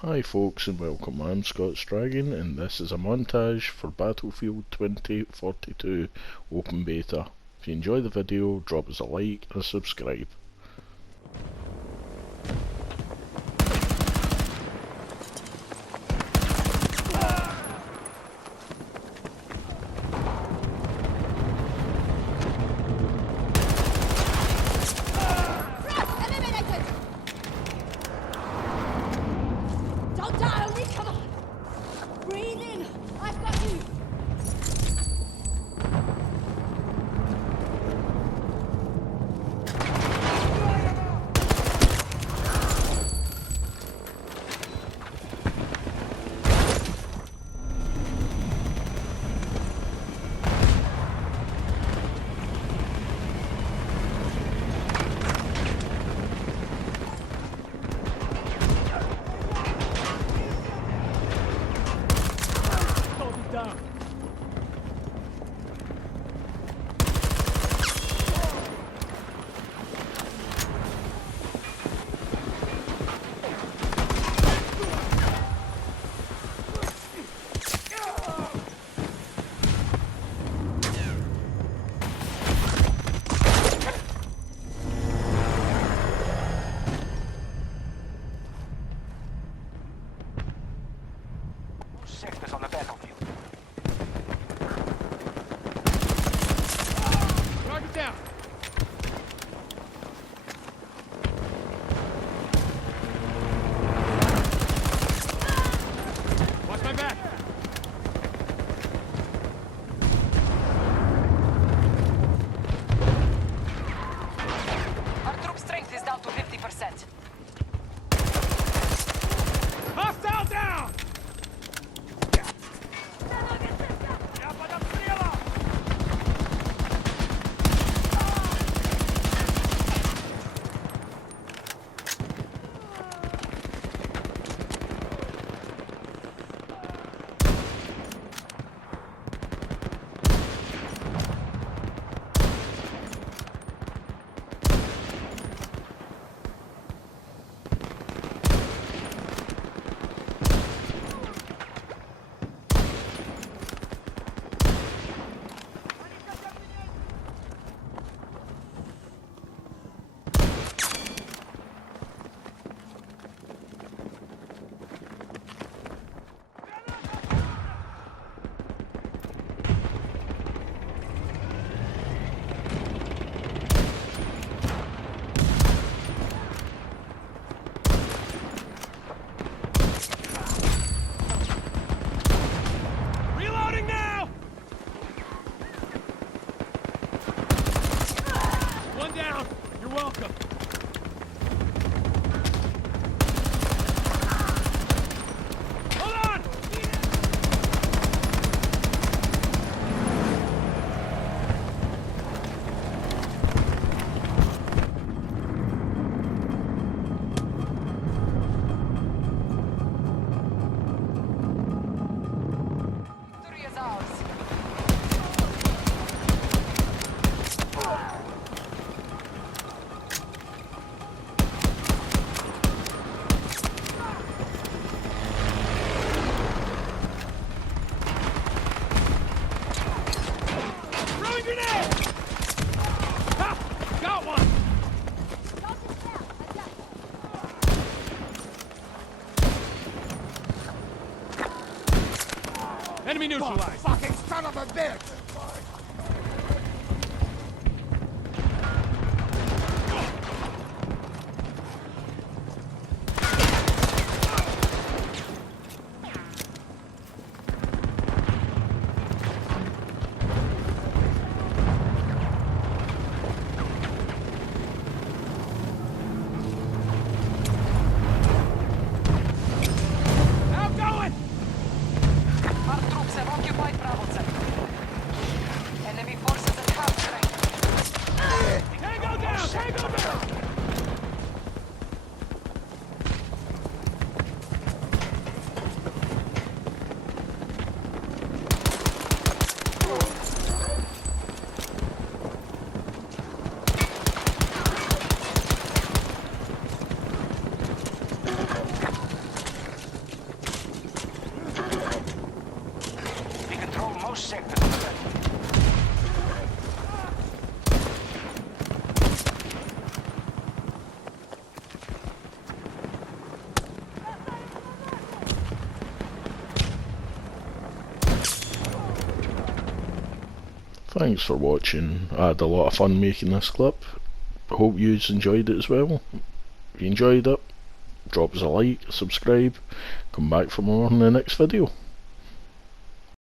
Hi folks and welcome, I'm Scott Stragan and this is a montage for Battlefield 2042 Open Beta. If you enjoy the video, drop us a like and a subscribe. Sectors on the battlefield. Target down. Watch my back. Our troop strength is down to 50%. Hostile down! Down! You're welcome! Hold on! Victory is ours. Enemy neutralized! Fucking son of a bitch! Our troops have occupied Bravo sector. Thanks for watching. I had a lot of fun making this clip. Hope you enjoyed it as well. If you enjoyed it, drop us a like, subscribe, come back for more in the next video.